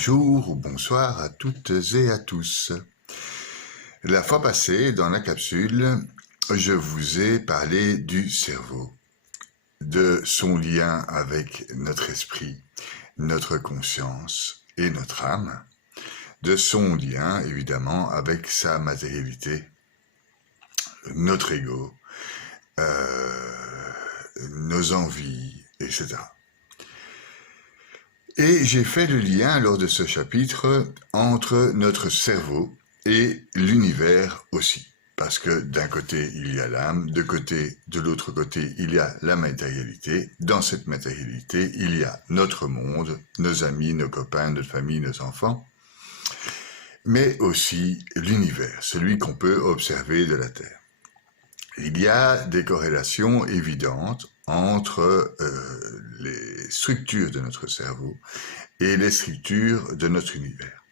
Bonjour ou bonsoir à toutes et à tous. La fois passée, dans la capsule, je vous ai parlé du cerveau, de son lien avec notre esprit, notre conscience et notre âme, de son lien évidemment avec sa matérialité, notre ego, nos envies, etc. Et j'ai fait le lien lors de ce chapitre entre notre cerveau et l'univers aussi. Parce que d'un côté, il y a l'âme, de l'autre côté, il y a la matérialité. Dans cette matérialité, il y a notre monde, nos amis, nos copains, notre famille, nos enfants, mais aussi l'univers, celui qu'on peut observer de la Terre. Il y a des corrélations évidentes entre les structures de notre cerveau et les structures de notre univers.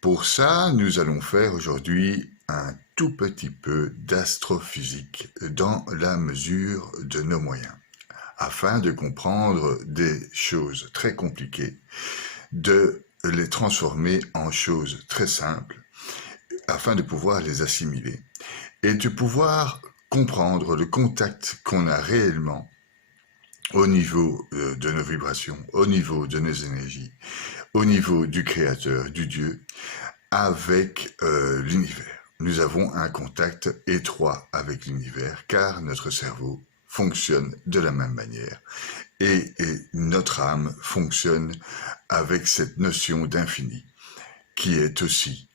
Pour ça, nous allons faire aujourd'hui un tout petit peu d'astrophysique dans la mesure de nos moyens, afin de comprendre des choses très compliquées, de les transformer en choses très simples, afin de pouvoir les assimiler et de pouvoir comprendre le contact qu'on a réellement au niveau de nos vibrations, au niveau de nos énergies, au niveau du Créateur, du Dieu, avec l'univers. Nous avons un contact étroit avec l'univers, car notre cerveau fonctionne de la même manière. Et notre âme fonctionne avec cette notion d'infini, qui est aussi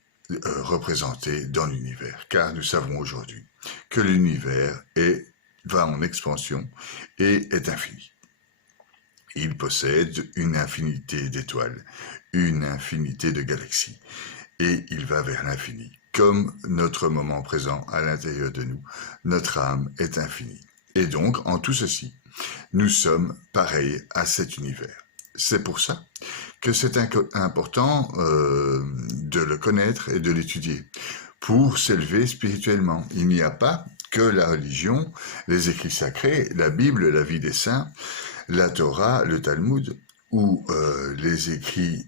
représentée dans l'univers, car nous savons aujourd'hui que l'univers va en expansion et est infini. Il possède une infinité d'étoiles, une infinité de galaxies, et il va vers l'infini. Comme notre moment présent à l'intérieur de nous, notre âme est infinie. Et donc, en tout ceci, nous sommes pareils à cet univers. C'est pour ça que c'est important de le connaître et de l'étudier pour s'élever spirituellement. Il n'y a pas que la religion, les écrits sacrés, la Bible, la vie des saints, la Torah, le Talmud ou les écrits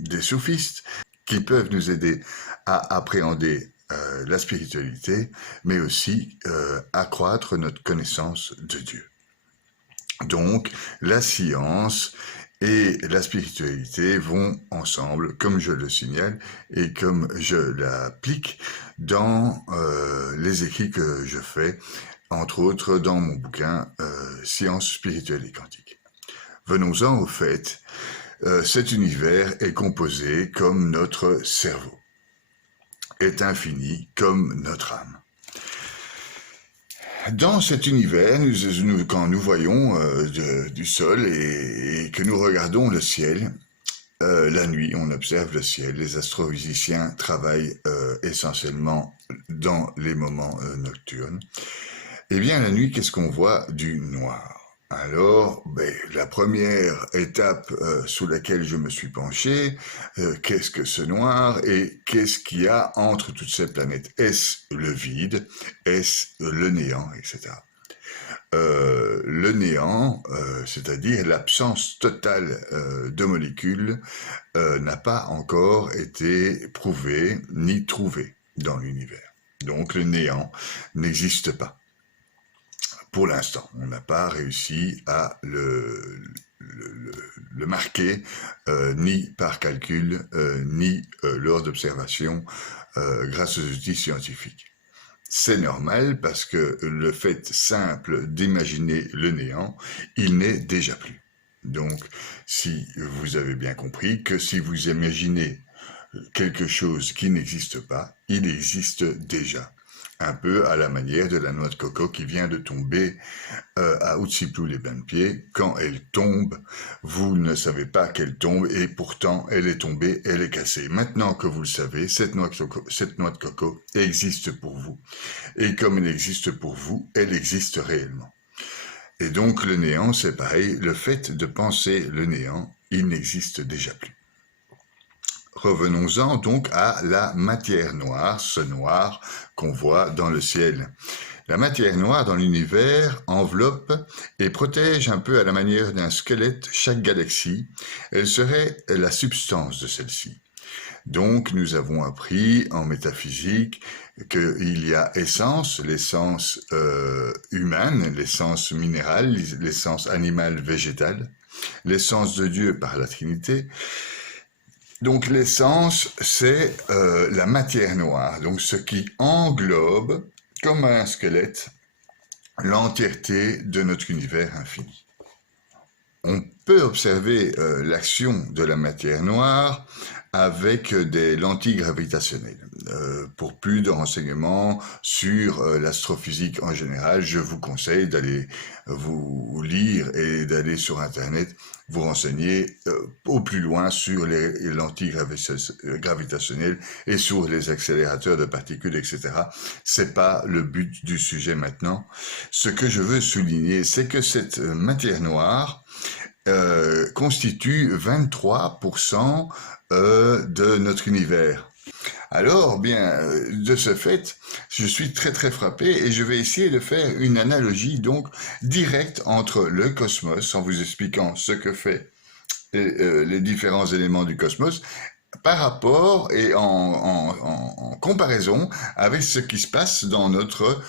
des soufistes qui peuvent nous aider à appréhender la spiritualité, mais aussi accroître notre connaissance de Dieu. Donc, la science et la spiritualité vont ensemble, comme je le signale et comme je l'applique dans les écrits que je fais, entre autres dans mon bouquin « Sciences spirituelles et quantiques ». Venons-en au fait, cet univers est composé comme notre cerveau, est infini comme notre âme. Dans cet univers, quand nous voyons du sol et que nous regardons le ciel, la nuit, on observe le ciel. Les astrophysiciens travaillent essentiellement dans les moments nocturnes. Eh bien, la nuit, qu'est-ce qu'on voit? Du noir. Alors, la première étape sous laquelle je me suis penché, qu'est-ce que ce noir et qu'est-ce qu'il y a entre toutes ces planètes? Est-ce le vide? Est-ce le néant, etc. Le néant, c'est-à-dire l'absence totale de molécules, n'a pas encore été prouvé ni trouvé dans l'univers. Donc le néant n'existe pas. Pour l'instant, on n'a pas réussi à le marquer, ni par calcul, ni lors d'observation, grâce aux outils scientifiques. C'est normal parce que le fait simple d'imaginer le néant, il n'est déjà plus. Donc, si vous avez bien compris que si vous imaginez quelque chose qui n'existe pas, il existe déjà. Un peu à la manière de la noix de coco qui vient de tomber à Utsiplou-les-Bains-de-Pieds. Quand elle tombe, vous ne savez pas qu'elle tombe et pourtant elle est tombée, elle est cassée. Maintenant que vous le savez, cette noix de coco existe pour vous. Et comme elle existe pour vous, elle existe réellement. Et donc le néant, c'est pareil, le fait de penser le néant, il n'existe déjà plus. Revenons-en donc à la matière noire, ce noir qu'on voit dans le ciel. La matière noire dans l'univers enveloppe et protège un peu à la manière d'un squelette chaque galaxie. Elle serait la substance de celle-ci. Donc nous avons appris en métaphysique qu'il y a essence, l'essence humaine, l'essence minérale, l'essence animale, végétale, l'essence de Dieu par la Trinité. Donc l'essence, c'est la matière noire, donc ce qui englobe, comme un squelette, l'entièreté de notre univers infini. On peut observer l'action de la matière noire avec des lentilles gravitationnelles. Pour plus de renseignements sur l'astrophysique en général, je vous conseille d'aller vous lire et d'aller sur Internet vous renseigner au plus loin sur les lentilles gravitationnelles et sur les accélérateurs de particules, etc. C'est pas le but du sujet maintenant. Ce que je veux souligner, c'est que cette matière noire constitue 23% de notre univers. Alors, bien, de ce fait, je suis très très frappé et je vais essayer de faire une analogie donc directe entre le cosmos, en vous expliquant ce que fait les différents éléments du cosmos, par rapport et en comparaison avec ce qui se passe dans notre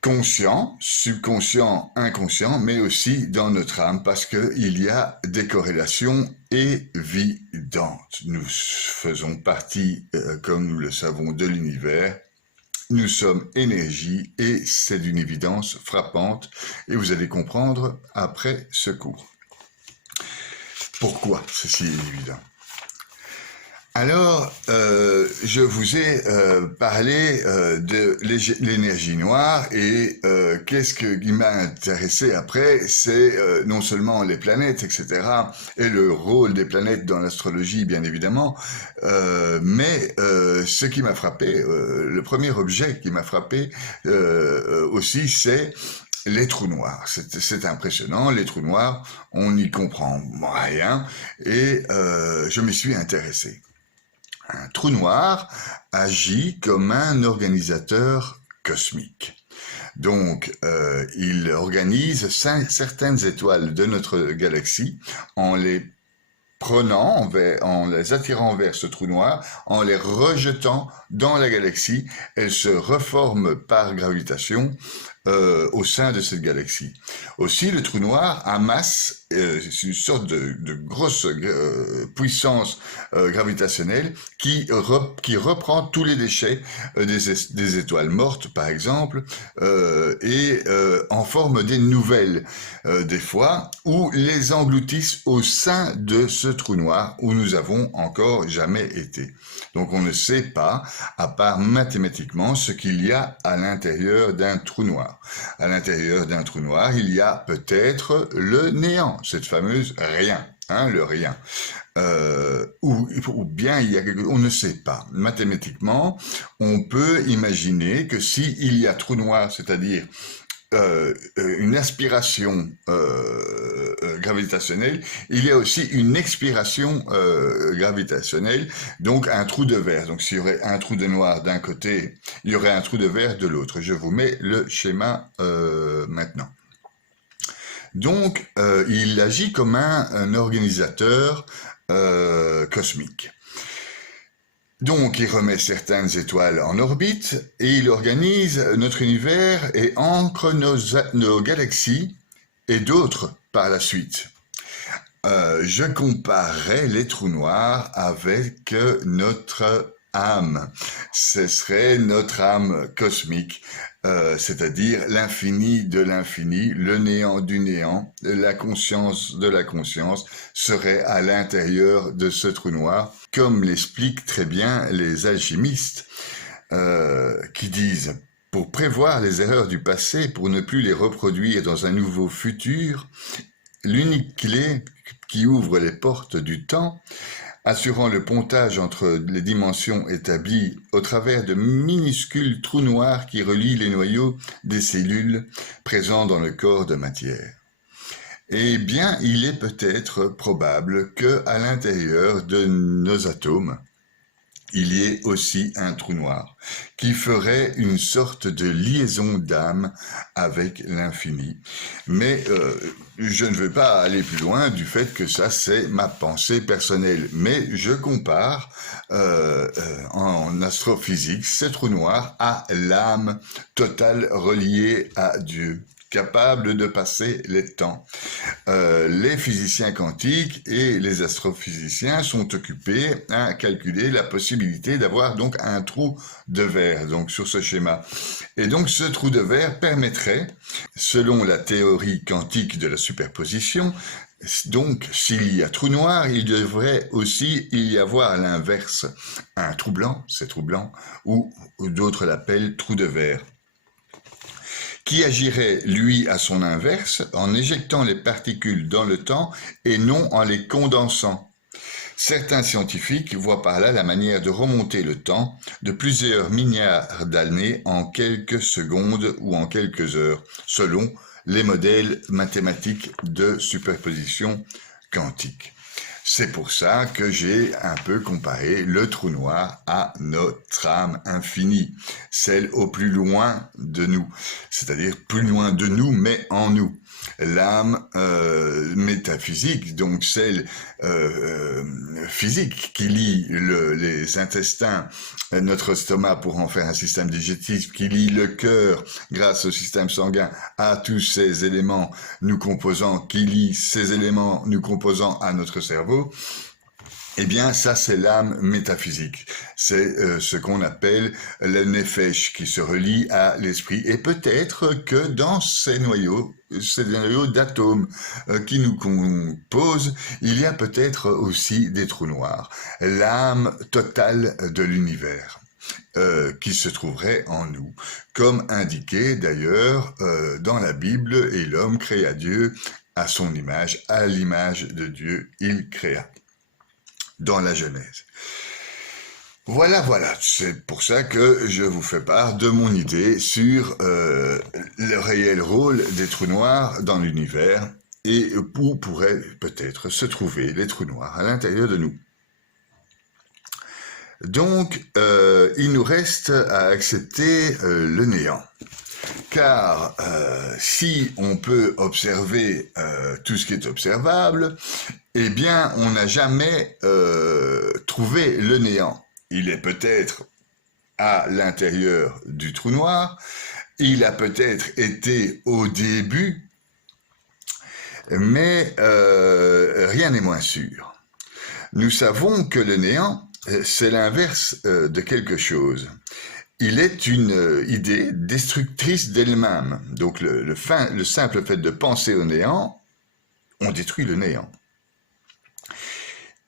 conscient, subconscient, inconscient, mais aussi dans notre âme, parce qu'il y a des corrélations évidentes. Nous faisons partie, comme nous le savons, de l'univers. Nous sommes énergie et c'est d'une évidence frappante et vous allez comprendre après ce cours. Pourquoi ceci est évident? Alors, je vous ai parlé de l'énergie noire et qu'est-ce qui m'a intéressé après, c'est non seulement les planètes, etc., et le rôle des planètes dans l'astrologie, bien évidemment, mais ce qui m'a frappé, le premier objet qui m'a frappé aussi, c'est les trous noirs. C'est impressionnant, les trous noirs, on n'y comprend rien et je m'y suis intéressé. Un trou noir agit comme un organisateur cosmique. Donc, il organise certaines étoiles de notre galaxie en les prenant, en les attirant vers ce trou noir, en les rejetant dans la galaxie. Elles se reforment par gravitation au sein de cette galaxie. Aussi, le trou noir amasse une sorte de grosse puissance gravitationnelle qui reprend tous les déchets des étoiles mortes, par exemple, et en forme des nouvelles, des fois, ou les engloutissent au sein de ce trou noir où nous avons encore jamais été. Donc on ne sait pas, à part mathématiquement, ce qu'il y a à l'intérieur d'un trou noir. À l'intérieur d'un trou noir, il y a peut-être le néant, cette fameuse rien, le rien. Ou bien il y a on ne sait pas. Mathématiquement, on peut imaginer que s'il y a trou noir, c'est-à-dire une aspiration gravitationnelle, il y a aussi une expiration gravitationnelle, donc un trou de verre. Donc s'il y aurait un trou de noir d'un côté, il y aurait un trou de verre de l'autre. Je vous mets le schéma maintenant. Donc il agit comme un organisateur cosmique. Donc, il remet certaines étoiles en orbite et il organise notre univers et ancre nos galaxies et d'autres par la suite. Je comparerais les trous noirs avec notre âme. Ce serait notre âme cosmique, c'est-à-dire l'infini de l'infini, le néant du néant, la conscience de la conscience serait à l'intérieur de ce trou noir, comme l'expliquent très bien les alchimistes qui disent « Pour prévoir les erreurs du passé, pour ne plus les reproduire dans un nouveau futur, l'unique clé qui ouvre les portes du temps, assurant le pontage entre les dimensions établies au travers de minuscules trous noirs qui relient les noyaux des cellules présents dans le corps de matière. Eh bien, il est peut-être probable que, à l'intérieur de nos atomes, il y ait aussi un trou noir qui ferait une sorte de liaison d'âme avec l'infini. Mais je ne veux pas aller plus loin du fait que ça, c'est ma pensée personnelle. Mais je compare en astrophysique ces trous noirs à l'âme totale reliée à Dieu, capable de passer les temps. Les physiciens quantiques et les astrophysiciens sont occupés à calculer la possibilité d'avoir donc un trou de verre, donc sur ce schéma. Et donc ce trou de verre permettrait, selon la théorie quantique de la superposition, donc s'il y a trou noir, il devrait aussi y avoir à l'inverse un trou blanc, c'est trou blanc, ou d'autres l'appellent trou de verre, qui agirait, lui, à son inverse, en éjectant les particules dans le temps et non en les condensant. Certains scientifiques voient par là la manière de remonter le temps de plusieurs milliards d'années en quelques secondes ou en quelques heures, selon les modèles mathématiques de superposition quantique. C'est pour ça que j'ai un peu comparé le trou noir à notre âme infinie, celle au plus loin de nous, c'est-à-dire plus loin de nous mais en nous. L'âme métaphysique, donc celle physique qui lie les intestins, notre estomac pour en faire un système digestif, qui lie le cœur grâce au système sanguin à tous ces éléments nous composants, qui lie ces éléments nous composants à notre cerveau, eh bien, ça, c'est l'âme métaphysique. C'est ce qu'on appelle le nefesh, qui se relie à l'esprit. Et peut-être que dans ces noyaux d'atomes qui nous composent, il y a peut-être aussi des trous noirs. L'âme totale de l'univers. Qui se trouverait en nous, comme indiqué d'ailleurs dans la Bible, et l'homme créa Dieu à son image, à l'image de Dieu, il créa. Dans la Genèse. Voilà, c'est pour ça que je vous fais part de mon idée sur le réel rôle des trous noirs dans l'univers et où pourraient peut-être se trouver les trous noirs à l'intérieur de nous. Donc, il nous reste à accepter le néant. Car si on peut observer tout ce qui est observable, eh bien, on n'a jamais trouvé le néant. Il est peut-être à l'intérieur du trou noir, il a peut-être été au début, mais rien n'est moins sûr. Nous savons que le néant, c'est l'inverse de quelque chose. Il est une idée destructrice d'elle-même. Donc le simple fait de penser au néant, on détruit le néant.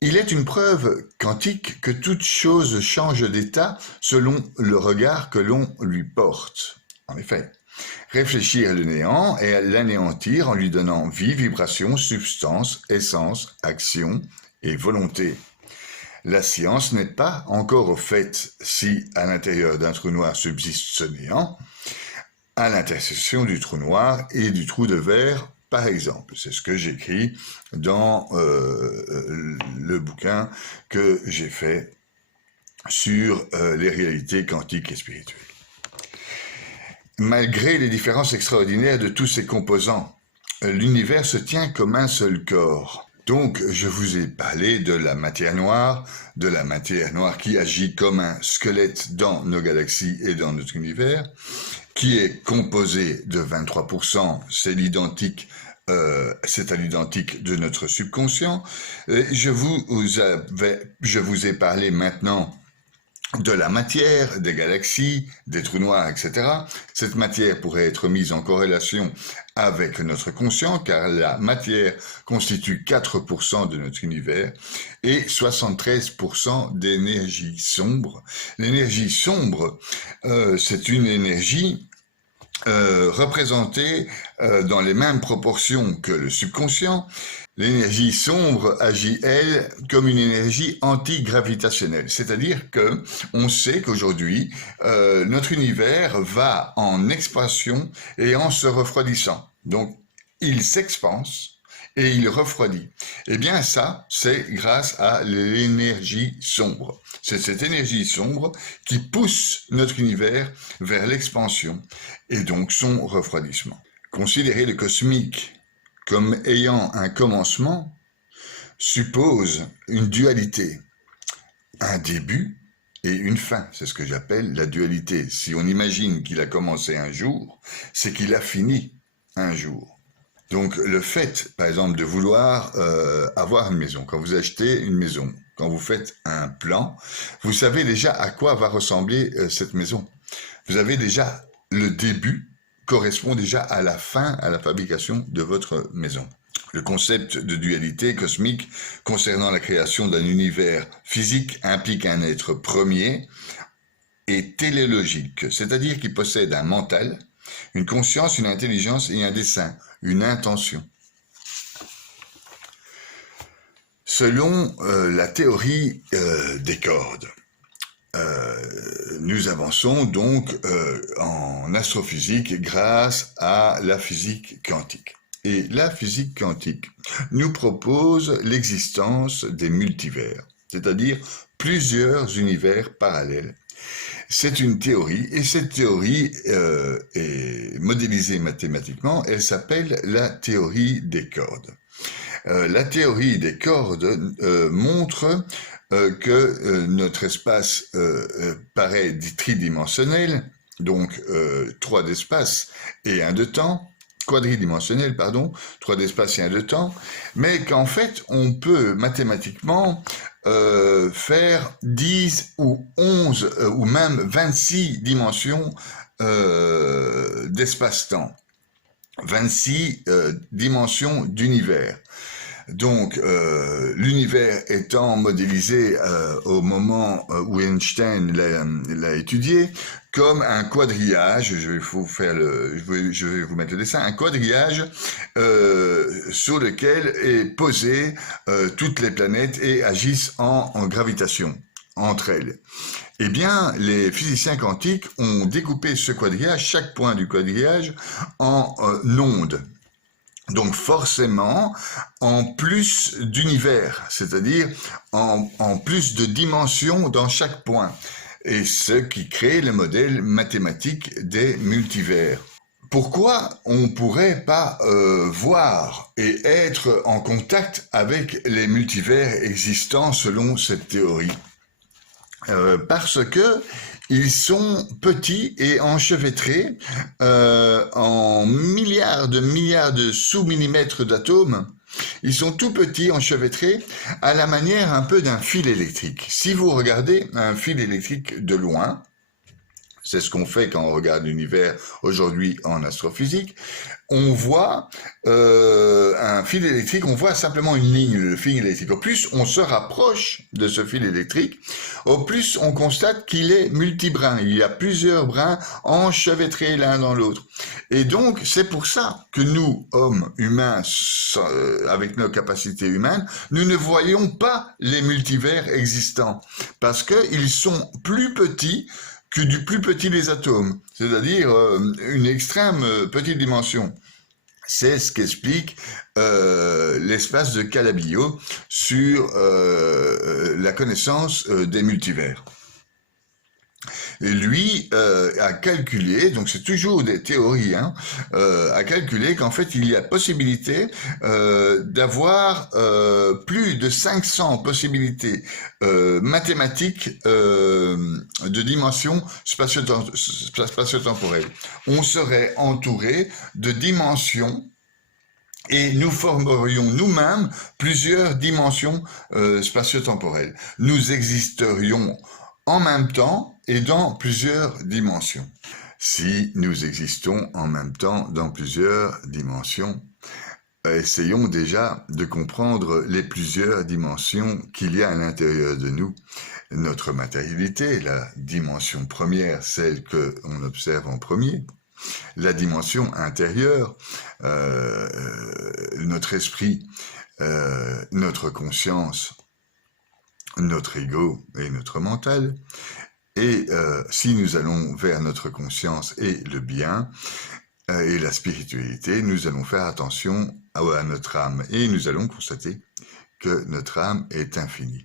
Il est une preuve quantique que toute chose change d'état selon le regard que l'on lui porte. En effet, réfléchir le néant et l'anéantir en lui donnant vie, vibration, substance, essence, action et volonté. La science n'est pas encore au fait si à l'intérieur d'un trou noir subsiste ce néant, à l'intersection du trou noir et du trou de verre, par exemple. C'est ce que j'écris dans le bouquin que j'ai fait sur les réalités quantiques et spirituelles. Malgré les différences extraordinaires de tous ces composants, l'univers se tient comme un seul corps. Donc, je vous ai parlé de la matière noire qui agit comme un squelette dans nos galaxies et dans notre univers, qui est composé de 23%, c'est à l'identique de notre subconscient. Je vous ai parlé maintenant de la matière, des galaxies, des trous noirs, etc. Cette matière pourrait être mise en corrélation avec notre conscient, car la matière constitue 4% de notre univers et 73% d'énergie sombre. L'énergie sombre, c'est une énergie représentée dans les mêmes proportions que le subconscient. L'énergie sombre agit, elle, comme une énergie antigravitationnelle. C'est-à-dire que on sait qu'aujourd'hui, notre univers va en expansion et en se refroidissant. Donc, il s'expanse et il refroidit. Eh bien ça, c'est grâce à l'énergie sombre. C'est cette énergie sombre qui pousse notre univers vers l'expansion et donc son refroidissement. Considérer le cosmique comme ayant un commencement suppose une dualité, un début et une fin. C'est ce que j'appelle la dualité. Si on imagine qu'il a commencé un jour, c'est qu'il a fini un jour. Donc le fait, par exemple, de vouloir avoir une maison, quand vous achetez une maison, quand vous faites un plan, vous savez déjà à quoi va ressembler cette maison. Vous avez déjà le début correspond déjà à la fin, à la fabrication de votre maison. Le concept de dualité cosmique concernant la création d'un univers physique implique un être premier et téléologique, c'est-à-dire qui possède un mental, une conscience, une intelligence et un dessein, une intention. Selon la théorie des cordes, nous avançons donc en astrophysique grâce à la physique quantique. Et la physique quantique nous propose l'existence des multivers, c'est-à-dire plusieurs univers parallèles. C'est une théorie, et cette théorie est modélisée mathématiquement. Elle s'appelle la théorie des cordes. La théorie des cordes montre que notre espace paraît tridimensionnel, donc 3 d'espace et 1 de temps, quadridimensionnel, pardon, 3 d'espace et 1 de temps, mais qu'en fait, on peut mathématiquement faire 10 ou 11 ou même 26 dimensions d'espace-temps, 26 dimensions d'univers. Donc, l'univers étant modélisé au moment où Einstein l'a étudié, comme un quadrillage, je vais vous mettre le dessin, un quadrillage sur lequel est posé toutes les planètes et agissent en gravitation entre elles. Eh bien, les physiciens quantiques ont découpé ce quadrillage, chaque point du quadrillage, en ondes. Donc forcément, en plus d'univers, c'est-à-dire en plus de dimensions dans chaque point, et ce qui crée le modèle mathématique des multivers. Pourquoi on ne pourrait pas voir et être en contact avec les multivers existants selon cette théorie ? Parce que ils sont petits et enchevêtrés en milliards de sous-millimètres d'atomes. Ils sont tout petits, enchevêtrés, à la manière un peu d'un fil électrique. Si vous regardez un fil électrique de loin, c'est ce qu'on fait quand on regarde l'univers aujourd'hui en astrophysique, on voit un fil électrique, on voit simplement une ligne, le fil électrique. Au plus on se rapproche de ce fil électrique, au plus on constate qu'il est multibrun. Il y a plusieurs brins enchevêtrés l'un dans l'autre. Et donc c'est pour ça que nous, hommes humains, avec nos capacités humaines, nous ne voyons pas les multivers existants, parce qu'ils sont plus petits que du plus petit des atomes, c'est-à-dire une extrême petite dimension. C'est ce qu'explique l'espace de Calabi-Yau sur la connaissance des multivers. Et lui a calculé, donc c'est toujours des théories, a calculé qu'en fait il y a possibilité d'avoir plus de 500 possibilités mathématiques de dimensions spatio-temporelles. On serait entouré de dimensions et nous formerions nous-mêmes plusieurs dimensions spatio-temporelles. Nous existerions en même temps et dans plusieurs dimensions. Si nous existons en même temps dans plusieurs dimensions, essayons déjà de comprendre les plusieurs dimensions qu'il y a à l'intérieur de nous. Notre matérialité, la dimension première, celle qu'on observe en premier, la dimension intérieure, notre esprit, notre conscience, notre ego et notre mental. Et si nous allons vers notre conscience et le bien et la spiritualité, nous allons faire attention à notre âme et nous allons constater que notre âme est infinie.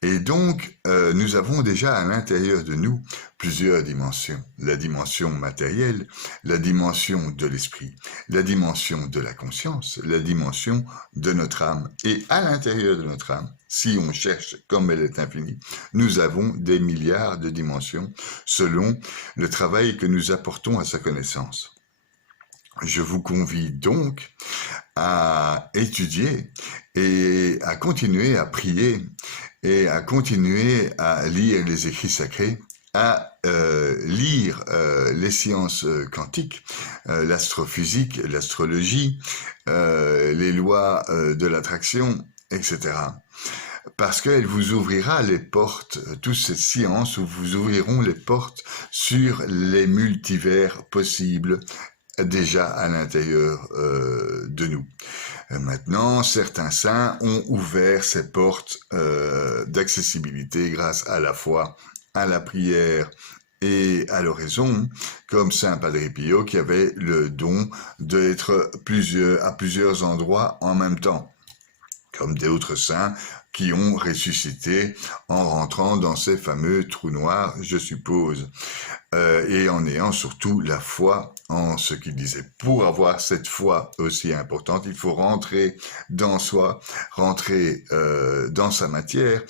Et donc, nous avons déjà à l'intérieur de nous plusieurs dimensions. La dimension matérielle, la dimension de l'esprit, la dimension de la conscience, la dimension de notre âme. Et à l'intérieur de notre âme, si on cherche comme elle est infinie, nous avons des milliards de dimensions selon le travail que nous apportons à sa connaissance. Je vous convie donc à étudier et à continuer à prier et à continuer à lire les écrits sacrés, à lire les sciences quantiques, l'astrophysique, l'astrologie, les lois de l'attraction, etc. Parce qu'elle vous ouvrira les portes, toutes ces sciences vous ouvriront les portes sur les multivers possibles déjà à l'intérieur de nous. Maintenant, certains saints ont ouvert ces portes d'accessibilité grâce à la foi, à la prière et à l'oraison, comme Saint Padre Pio qui avait le don d'être à plusieurs endroits en même temps, comme d'autres saints qui ont ressuscité en rentrant dans ces fameux trous noirs, je suppose, et en ayant surtout la foi en ce qu'il disait. Pour avoir cette foi aussi importante, il faut rentrer dans soi, rentrer dans sa matière,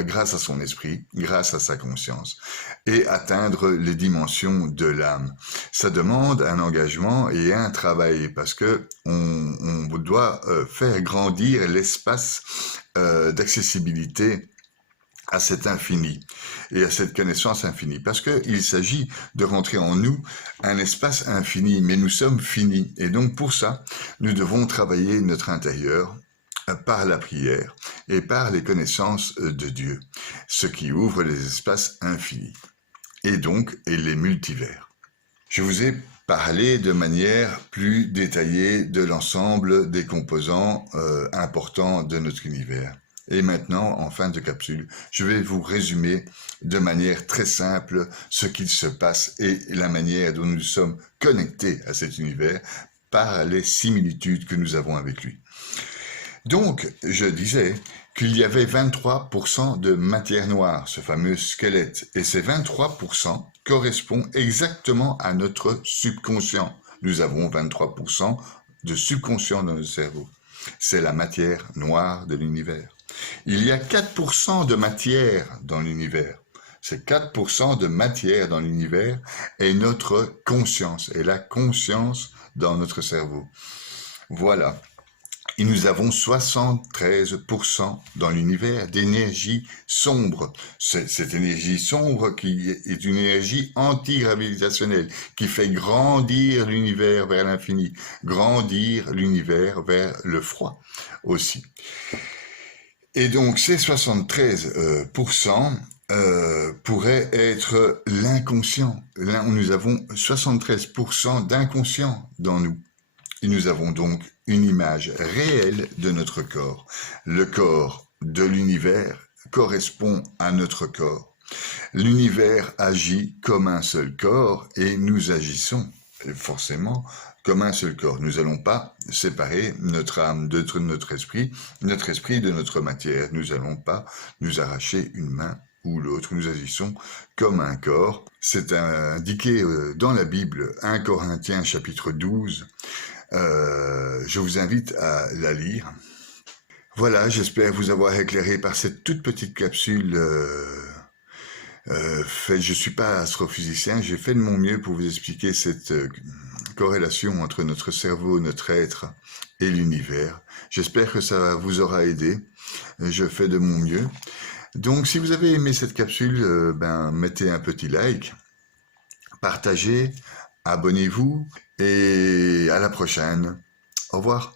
grâce à son esprit, grâce à sa conscience, et atteindre les dimensions de l'âme. Ça demande un engagement et un travail, parce que on doit faire grandir l'espace d'accessibilité à cet infini et à cette connaissance infinie, parce qu'il s'agit de rentrer en nous un espace infini, mais nous sommes finis, et donc pour ça, nous devons travailler notre intérieur par la prière et par les connaissances de Dieu, ce qui ouvre les espaces infinis, et donc les multivers. Je vous ai parlé de manière plus détaillée de l'ensemble des composants importants de notre univers. Et maintenant, en fin de capsule, je vais vous résumer de manière très simple ce qu'il se passe et la manière dont nous sommes connectés à cet univers par les similitudes que nous avons avec lui. Donc, je disais qu'il y avait 23% de matière noire, ce fameux squelette, et ces 23% correspondent exactement à notre subconscient. Nous avons 23% de subconscient dans notre cerveau. C'est la matière noire de l'univers. Il y a 4% de matière dans l'univers. Ces 4% de matière dans l'univers est notre conscience, et la conscience dans notre cerveau. Voilà. Et nous avons 73% dans l'univers d'énergie sombre. Cette énergie sombre qui est une énergie antigravitationnelle, qui fait grandir l'univers vers l'infini, grandir l'univers vers le froid aussi. Et donc ces 73% pourraient être l'inconscient. Là, nous avons 73% d'inconscient dans nous. Et nous avons donc une image réelle de notre corps. Le corps de l'univers correspond à notre corps. L'univers agit comme un seul corps et nous agissons forcément comme un seul corps. Nous n'allons pas séparer notre âme de notre esprit de notre matière. Nous n'allons pas nous arracher une main ou l'autre. Nous agissons comme un corps. C'est indiqué dans la Bible, 1 Corinthiens chapitre 12. Je vous invite à la lire. Voilà, j'espère vous avoir éclairé par cette toute petite capsule. Je ne suis pas astrophysicien, j'ai fait de mon mieux pour vous expliquer cette corrélation entre notre cerveau, notre être et l'univers. J'espère que ça vous aura aidé. Je fais de mon mieux. Donc, si vous avez aimé cette capsule, mettez un petit like, partagez, abonnez-vous et à la prochaine. Au revoir.